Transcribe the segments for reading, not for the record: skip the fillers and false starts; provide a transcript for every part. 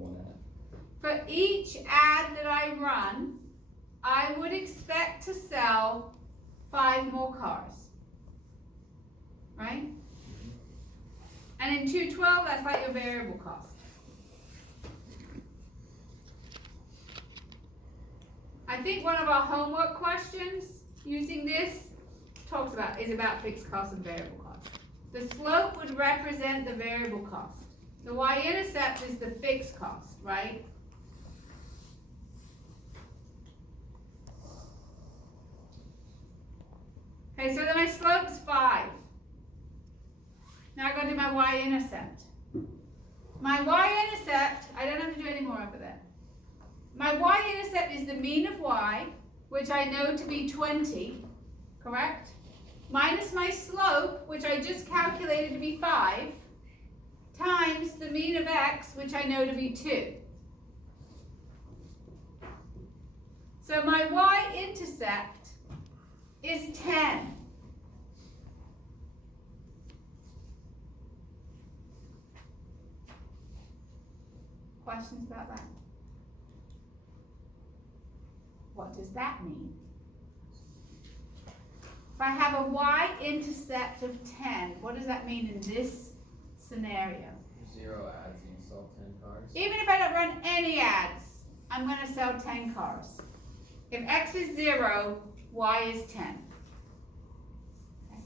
one ad. For each ad that I run, I would expect to sell 5 more cars. Right? And in 212, that's like your variable cost. I think one of our homework questions using this is about fixed cost and variable cost. The slope would represent the variable cost. The y-intercept is the fixed cost, right? Okay, so then my slope's 5. Now I go to my y-intercept. My y-intercept, I don't have to do any more over there. My y-intercept is the mean of y, which I know to be 20, correct? Minus my slope, which I just calculated to be 5, times the mean of x, which I know to be 2. So my y-intercept is 10. Questions about that? What does that mean? If I have a y-intercept of 10, what does that mean in this scenario? 0 ads and you sell 10 cars. Even if I don't run any ads, I'm going to sell 10 cars. If x is 0, y is 10. Okay.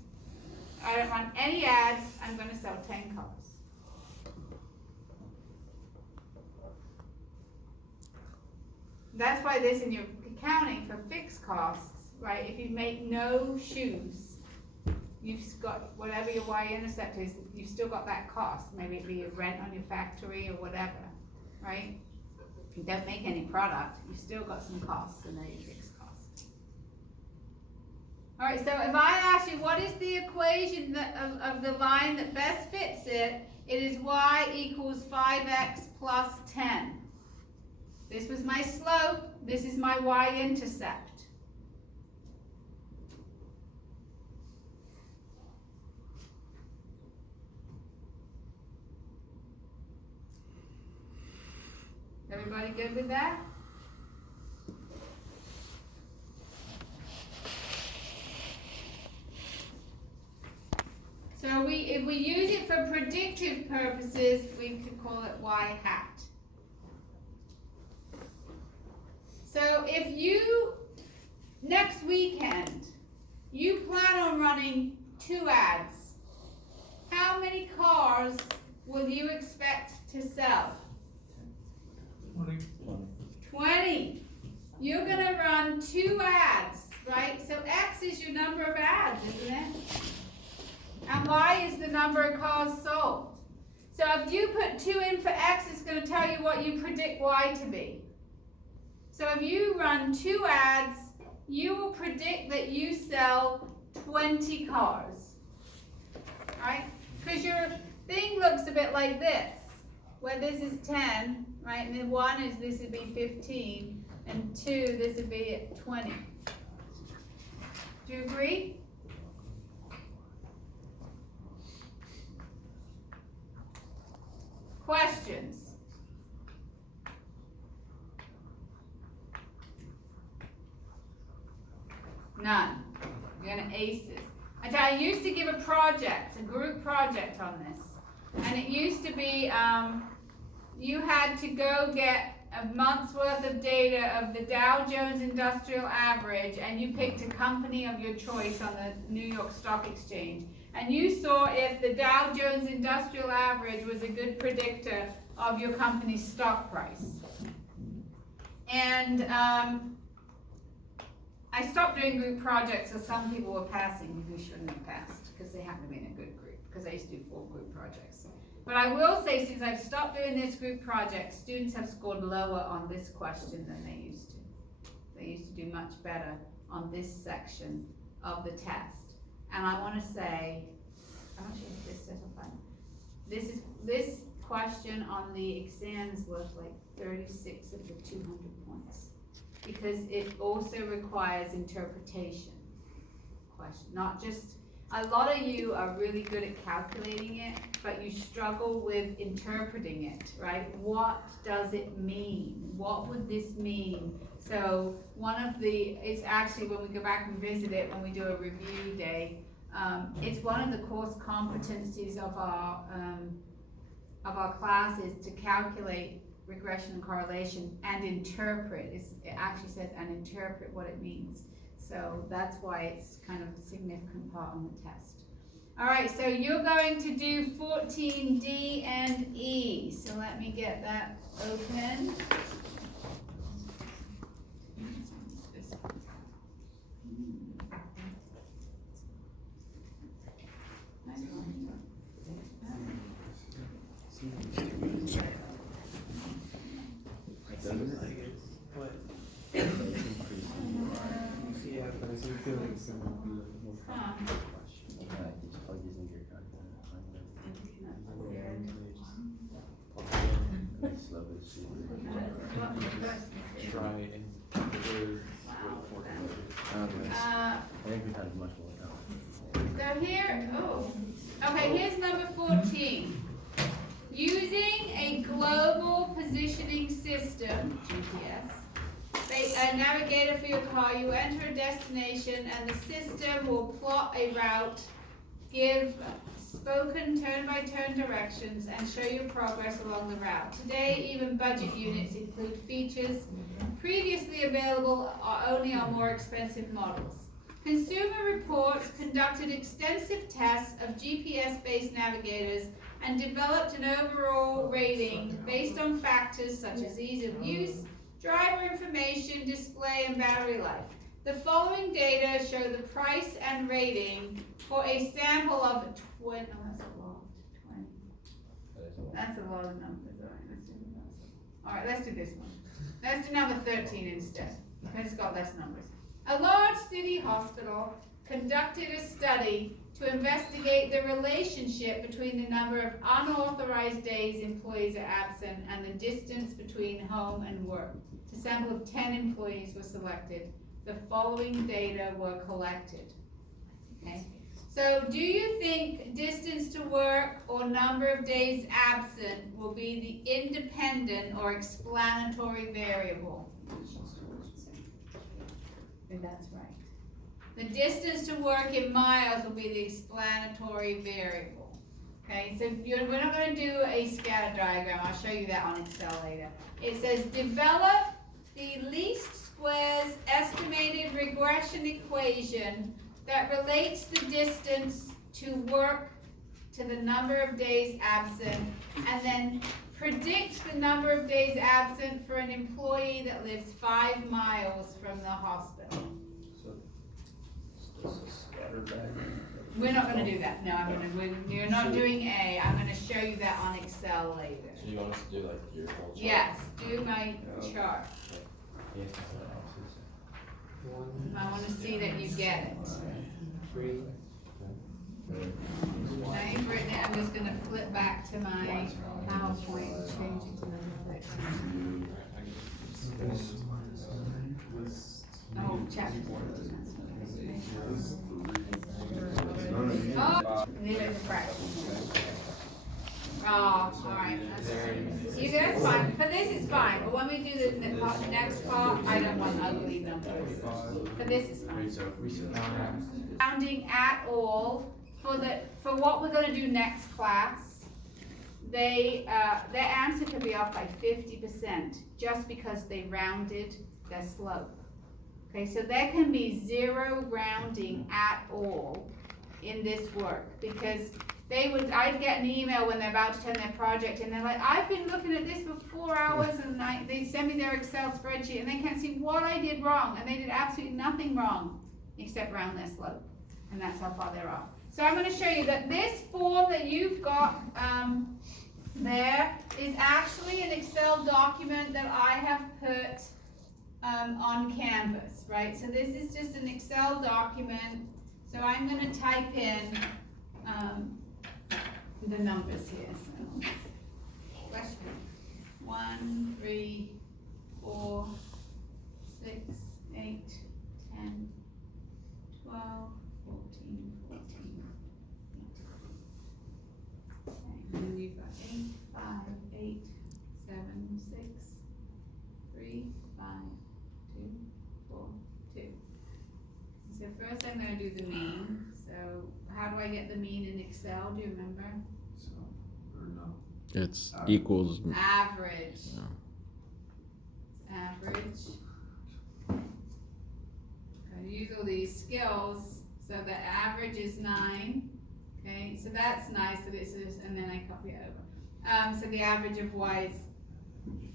I don't run any ads, I'm going to sell 10 cars. That's why this in your accounting for fixed costs, right? If you make no shoes, you've got whatever your y-intercept is, you've still got that cost. Maybe it be a rent on your factory or whatever, right? If you don't make any product, you've still got some costs, and they're your fixed costs. All right, so if I ask you what is the equation of the line that best fits it, it is y equals 5x plus 10. This was my slope, this is my y-intercept. Everybody good with that? So if we use it for predictive purposes, we could call it y hat. So if you, next weekend, you plan on running 2 ads, how many cars will you expect to sell? 20. You're going to run 2 ads, right? So X is your number of ads, isn't it? And Y is the number of cars sold. So if you put 2 in for X, it's going to tell you what you predict Y to be. So if you run 2 ads, you will predict that you sell 20 cars, right? Because your thing looks a bit like this, where this is 10, right? And then 1 is, this would be 15, and 2, this would be at 20. Do you agree? Questions? None. You're going to ace this. I used to give a project, a group project on this. And it used to be, you had to go get a month's worth of data of the Dow Jones Industrial Average, and you picked a company of your choice on the New York Stock Exchange. And you saw if the Dow Jones Industrial Average was a good predictor of your company's stock price. And I stopped doing group projects, so some people were passing who shouldn't have passed because they happened to be in a good group, because I used to do 4 group projects. But I will say, since I've stopped doing this group project, students have scored lower on this question than they used to. They used to do much better on this section of the test. And I want to say, I'm not sure if this does apply. This question on the exam is worth like 36 of the 200 points, because it also requires interpretation question, not just A lot of you are really good at calculating it, but you struggle with interpreting it, right? What does it mean? What would this mean? So it's actually when we go back and visit it, when we do a review day, it's one of the course competencies of our classes to calculate regression and correlation and interpret. It actually says and interpret what it means. So that's why it's kind of a significant part on the test. All right, so you're going to do 14D and E. So let me get that open. Here's number 14. Using a global positioning system, GPS, a navigator for your car, you enter a destination and the system will plot a route, give spoken turn-by-turn directions, and show your progress along the route. Today, even budget units include features previously available only on more expensive models. Consumer Reports conducted extensive tests of GPS-based navigators and developed an overall rating based on factors such as ease of use, driver information, display, and battery life. The following data show the price and rating for a sample of 20. Oh, that's a lot. 20. That's a lot of numbers. All right, let's do this one. Let's do number 13 instead, because it's got less numbers. A large city hospital conducted a study to investigate the relationship between the number of unauthorized days employees are absent and the distance between home and work. A sample of 10 employees was selected. The following data were collected. Okay. So do you think distance to work or number of days absent will be the independent or explanatory variable? That's right. The distance to work in miles will be the explanatory variable. Okay, so we're not going to do a scatter diagram. I'll show you that on Excel later. It says develop the least squares estimated regression equation that relates the distance to work to the number of days absent, and then predict the number of days absent for an employee that lives 5 miles from the hospital. So, scatter diagram. We're not going to do that. No, you're not doing A. I'm going to show you that on Excel later. So you want us to do like your whole chart? Yes, do my chart. I want to see that you get it. Now you've written it, I'm just going to flip back to my PowerPoint and change it to the next. Oh, chapter 14. Oh, leave it for practice. Oh, alright. That's fine. For this, it's fine. But when we do the next part, I don't want ugly numbers. For this, it's fine. Rounding at all. For what we're going to do next class, their answer could be off by 50% just because they rounded their slope. Okay, so there can be 0 rounding at all in this work, because I'd get an email when they're about to turn their project and they're like, I've been looking at this for 4 hours and they send me their Excel spreadsheet and they can't see what I did wrong, and they did absolutely nothing wrong except round their slope, and that's how far they're off. So I'm going to show you that this form that you've got there is actually an Excel document that I have put on Canvas, right? So this is just an Excel document. So I'm going to type in the numbers here. So question 1, 3, 4, 6, 8, 10, 12, 14, 14. It's equals. Average. Yeah. Average. I use all these skills, so the average is 9. Okay, so that's nice that it's just, and then I copy it over. So the average of y is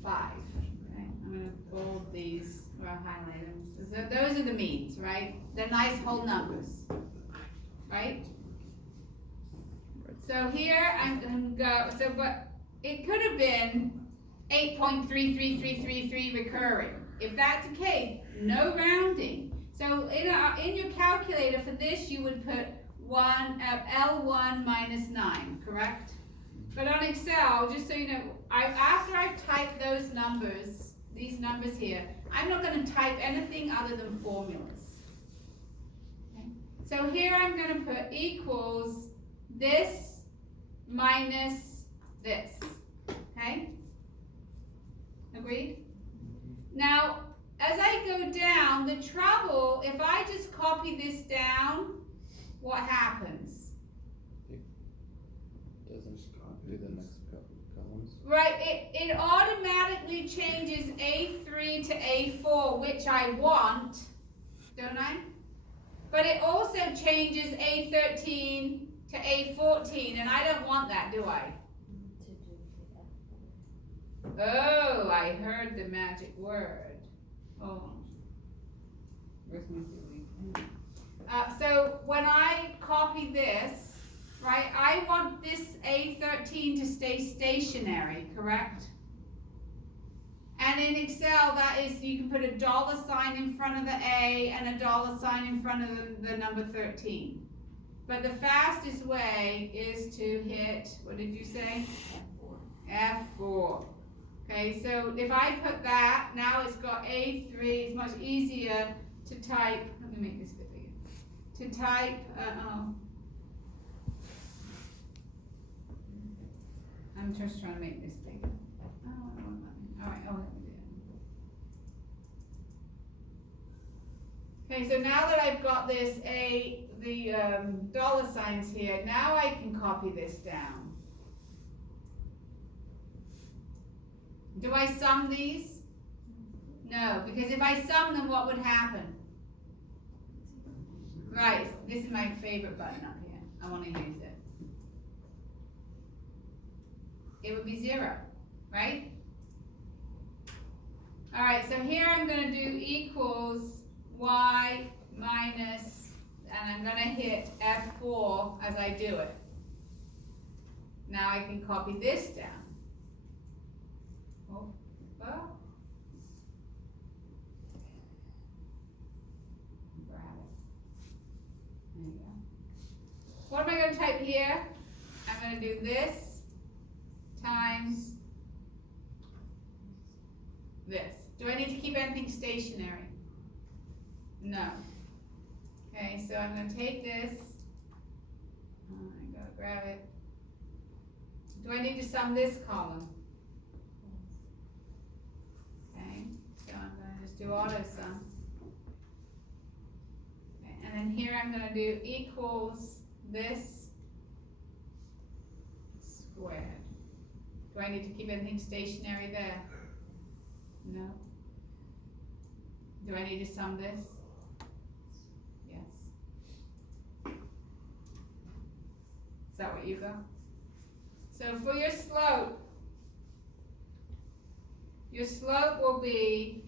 5. Okay, I'm gonna bold these or I'll highlight them. So those are the means, right? They're nice whole numbers, right? So here I'm gonna go. So what it could have been 8.33333 recurring. If that's the case, no rounding. So in your calculator for this, you would put L1 minus 9, correct? But on Excel, just so you know, after I type those numbers, these numbers here, I'm not going to type anything other than formulas. Okay? So here I'm going to put equals this minus this. Okay? Agreed? Now, as I go down, the trouble, if I just copy this down, what happens? Doesn't copy the next couple of columns. Right, it automatically changes A3 to A4, which I want, don't I? But it also changes A13 to A14, and I don't want that, do I? Oh, I heard the magic word. Oh, where's my delete? So when I copy this, right, I want this A13 to stay stationary, correct? And in Excel, that is, you can put a $sign in front of the A and a $sign in front of the number 13. But the fastest way is to hit, what did you say? F4. F4. Okay, so if I put that, now it's got A3, it's much easier to type, let me make this a bit bigger, to type, I'm just trying to make this bigger. Alright, let me do it. Okay, so now that I've got this, the $signs here, now I can copy this down. Do I sum these? No, because if I sum them, what would happen? Right, this is my favorite button up here. I want to use it. It would be 0, right? All right, so here I'm going to do equals y minus, and I'm going to hit F4 as I do it. Now I can copy this down. Oh, well. Grab it. There you go. What am I going to type here? I'm going to do this times this. Do I need to keep anything stationary? No. Okay, so I'm going to take this. I gotta grab it. Do I need to sum this column? Okay, so I'm going to just do auto sum. Okay, and then here I'm going to do equals this squared. Do I need to keep anything stationary there? No. Do I need to sum this? Yes. Is that what you got? So for your slope will be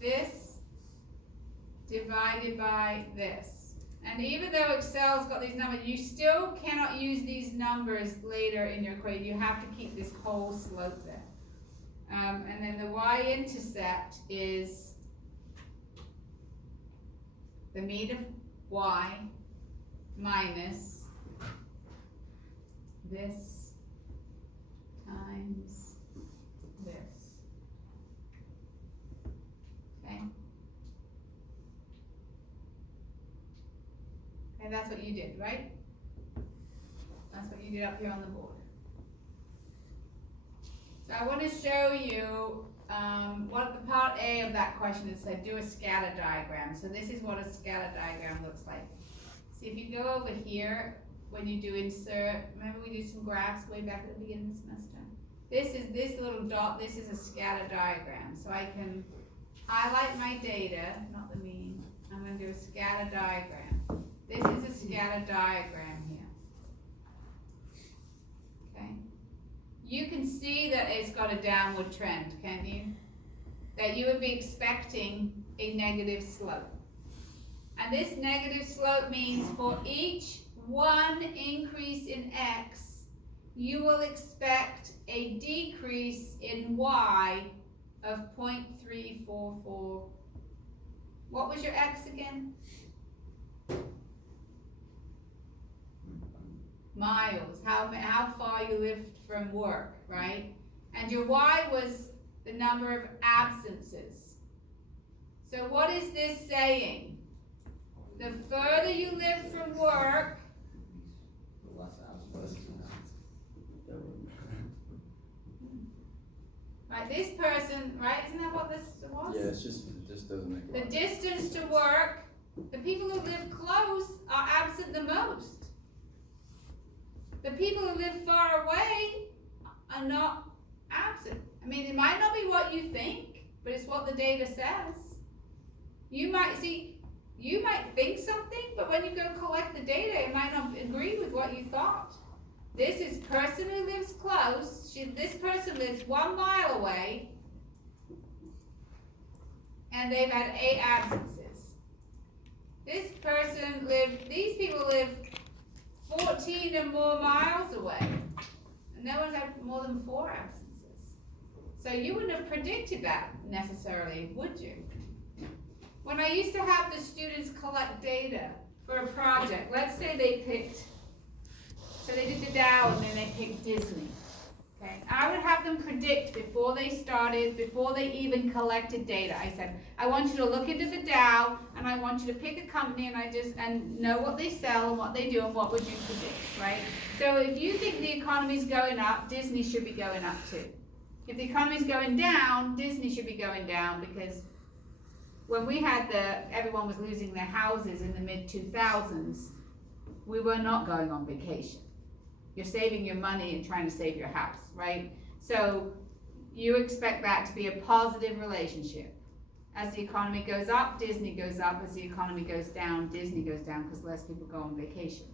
this divided by this. And even though Excel's got these numbers, you still cannot use these numbers later in your equation. You have to keep this whole slope there. And then the y-intercept is the mean of y minus this times this. Okay? And that's what you did, right? That's what you did up here on the board. So I want to show you what the part A of that question is said, do a scatter diagram. So this is what a scatter diagram looks like. So if you go over here, when you do insert, remember we did some graphs way back at the beginning of the semester? this little dot, this is a scatter diagram. So I can highlight my data, not the mean. I'm gonna do a scatter diagram. This is a scatter diagram here. Okay. You can see that it's got a downward trend, can't you? That you would be expecting a negative slope. And this negative slope means for each one increase in X, you will expect a decrease in Y of 0.344. What was your X again? Miles, how far you lived from work, right? And your Y was the number of absences. So what is this saying? The further you live from work, The less absence. right, this person, right, isn't that what this was? Yeah, it just doesn't make a The lot of distance to work, the people who live close are absent the most. The people who live far away are not absent. I mean, it might not be what you think, but it's what the data says. You might think something, but when you go collect the data, it might not agree with what you thought. This is person who lives close. This person lives 1 mile away, and they've had 8 absences. These people live 14 and more miles away, and no one's had more than 4 absences. So you wouldn't have predicted that necessarily, would you? When I used to have the students collect data for a project, let's say they did the Dow and then they picked Disney. Okay, I would have them predict before they even collected data. I said, I want you to look into the Dow and I want you to pick a company and know what they sell and what they do and what would you predict, right? So if you think the economy's going up, Disney should be going up too. If the economy's going down, Disney should be going down, because when we had everyone was losing their houses in the mid-2000s, we were not going on vacation. You're saving your money and trying to save your house, right? So you expect that to be a positive relationship. As the economy goes up, Disney goes up. As the economy goes down, Disney goes down, because less people go on vacation.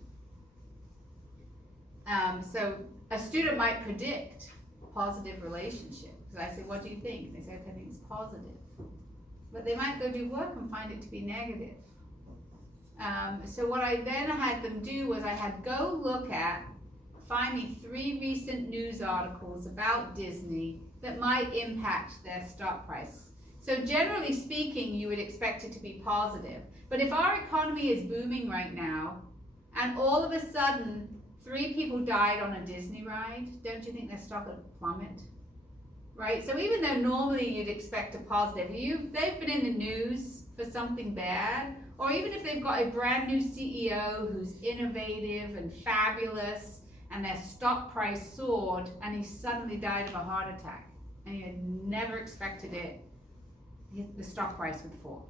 So a student might predict a positive relationship. Because I say, what do you think? And they say, I think it's positive. But they might go do work and find it to be negative. So what I then had them do was I had go find me 3 recent news articles about Disney that might impact their stock price. So generally speaking, you would expect it to be positive. But if our economy is booming right now, and all of a sudden 3 people died on a Disney ride, don't you think their stock would plummet? Right? So even though normally you'd expect a positive, they've been in the news for something bad, or even if they've got a brand new CEO who's innovative and fabulous, and their stock price soared, and he suddenly died of a heart attack, and you had never expected it, the stock price would fall.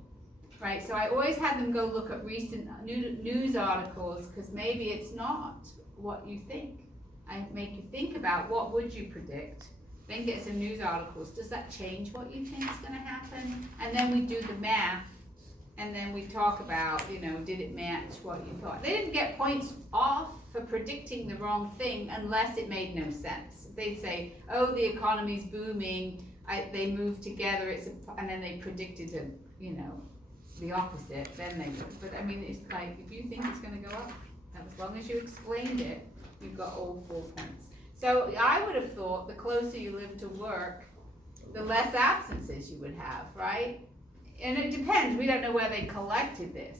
Right? So I always had them go look at recent news articles, because maybe it's not what you think. I make you think about what would you predict, then get some news articles. Does that change what you think is going to happen? And then we do the math, and then we talk about, did it match what you thought? They didn't get points off for predicting the wrong thing unless it made no sense. They'd say, oh, the economy's booming, they moved together, and then they predicted the opposite, then they would. But I mean, it's like, if you think it's going to go up, as long as you explained it, you've got all 4 points. So I would have thought the closer you live to work, the less absences you would have, right? And it depends. We don't know where they collected this.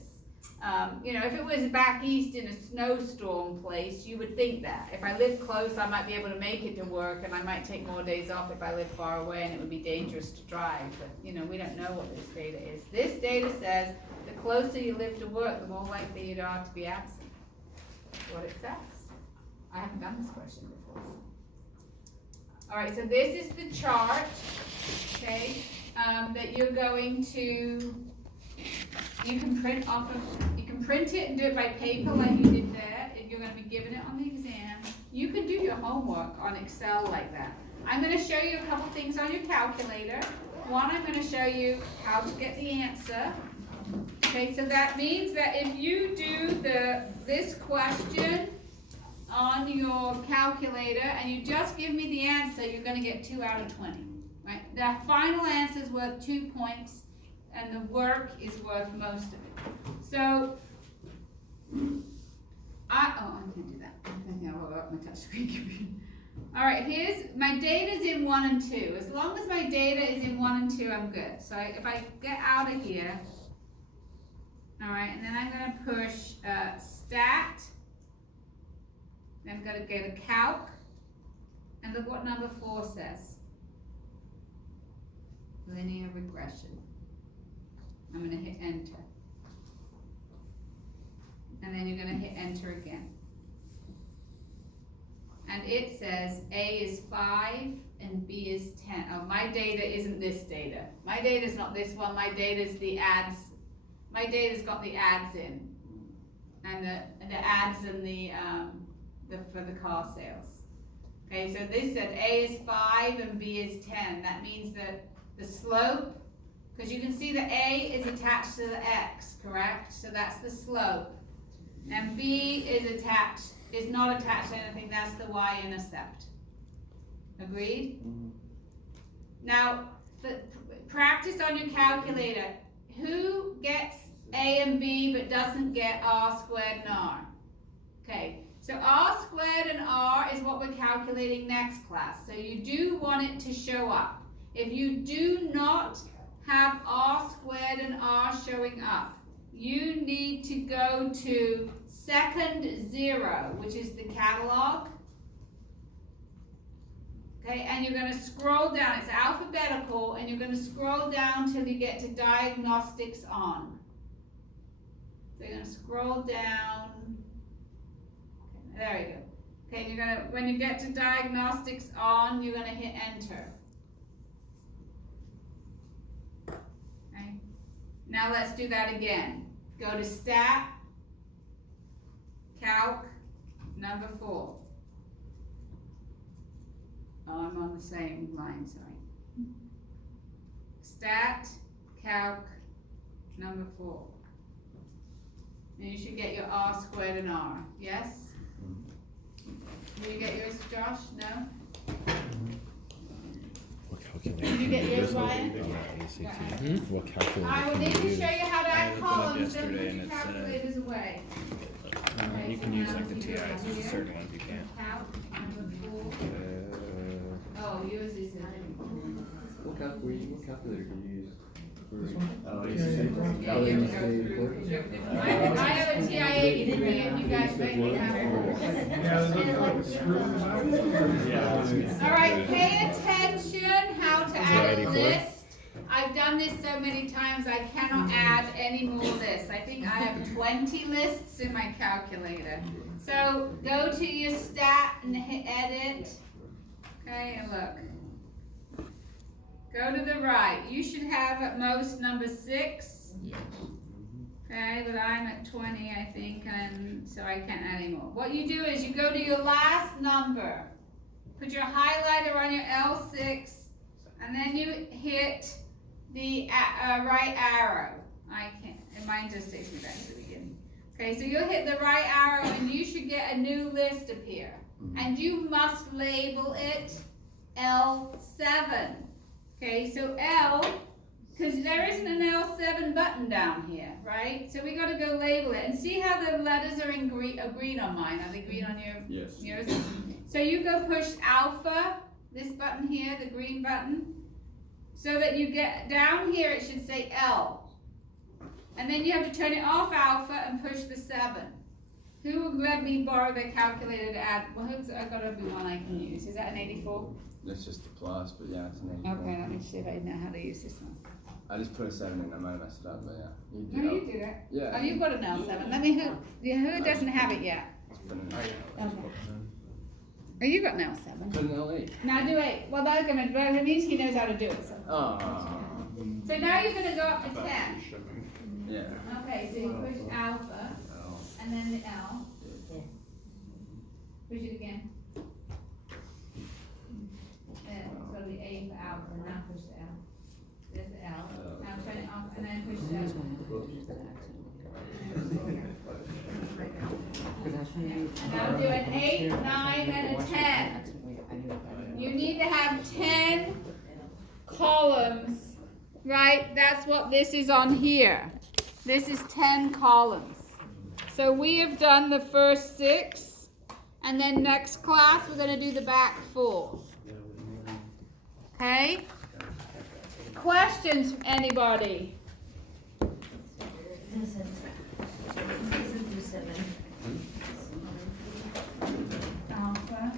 If it was back east in a snowstorm place, you would think that. If I live close, I might be able to make it to work, and I might take more days off if I live far away, and it would be dangerous to drive. But, we don't know what this data is. This data says the closer you live to work, the more likely you are to be absent. That's what it says. I haven't done this question before. All right, so this is the chart, okay, that you're going to, you can print it and do it by paper like you did there, if you're going to be given it on the exam. you can do your homework on Excel like that. I'm gonna show you a couple things on your calculator. One, I'm gonna show you how to get the answer. Okay, so that means that if you do this question on your calculator and you just give me the answer, you're gonna get 2 out of 20, right? The final answer is worth 2 points and the work is worth most of it. So, I can't do that. I think I will up my touch screen computer. Alright, my data's in 1 and 2. As long as my data is in 1 and 2, I'm good. So if I get out of here, alright, and then I'm going to push stat, then I'm going to go to calc, and look what number 4 says. Linear regression. I'm going to hit enter. And then you're going to hit enter again. And it says A is 5 and B is 10. Oh, my data isn't this data. My data is not this one. My data is the ads. My data's got the ads in, and the ads and the for the car sales. Okay, so this said A is 5 and B is 10. That means that the slope, because you can see the A is attached to the X, correct? So that's the slope, and B is not attached to anything, that's the y-intercept. Agreed? Mm-hmm. Now, practice on your calculator. Who gets A and B but doesn't get R squared and R? Okay, so R squared and R is what we're calculating next class. So you do want it to show up. If you do not have R squared and R showing up, you need to go to second 0, which is the catalog. Okay, and you're going to scroll down. It's alphabetical, and you're going to scroll down till you get to diagnostics on. So you're going to scroll down. Okay, there you go. Okay, you're going to, when you get to diagnostics on, you're going to hit enter. Okay. Now let's do that again. Go to stat, calc, number 4. Oh, I'm on the same line, sorry. Stat, calc, number 4. And you should get your R squared and R, yes? Did you get yours, Josh? No? What calculator? Did you get yours, Ryan? What calculator? I will need to show you how to add columns, don't put yesterday and your it said- calculators away. You can use like the TIs, there's certain ones you can't. Calc, number 4. Oh, yours is What calculator do you use? I have a TI-83 and you guys make me have Alright, pay attention how to add a list. I've done this so many times I cannot add any more lists. I think I have 20 lists in my calculator. So go to your stat and hit edit. Okay, and look. Go to the right. You should have at most number 6. Yes. Okay, but I'm at 20, I think, and so I can't add any more. What you do is you go to your last number, put your highlighter on your L6, and then you hit the right arrow. I can't, and mine just takes me back to the beginning. Okay, so you'll hit the right arrow, and you should get a new list appear. And you must label it L7. Okay, so L, because there isn't an L7 button down here, right? So we got to go label it. And see how the letters are in green on mine? Are they green on yours? Yes. So you go push alpha, this button here, the green button, so that you get down here, it should say L. And then you have to turn it off alpha and push the 7. Who will let me borrow the calculator to add? Well, I've got to be one I can use. Is that an 84? That's just the plus, but yeah, it's an 84. Okay, let me see if I know how to use this one. I just put a 7 in, I might have messed it up, but yeah. You No, you did it. Yeah. Oh, you've got an L7. Let me, who doesn't have it yet? Just put it in. Okay. Oh, you got an L7. Put an L8. Now do 8. Well, that's gonna, well, it means he knows how to do it. So, Oh. so now you're gonna go up to 10. Yeah. Okay, so you push alpha, Oh. and then the L. Push it again. and now push the L. There's the L. Now turn it off and then push the L. And now do an 8, 9, and a 10. You need to have 10 columns, right? That's what this is on here. This is 10 columns. So we have done the first 6, and then next class we're going to do the back 4. Okay? Questions from anybody? Alpha.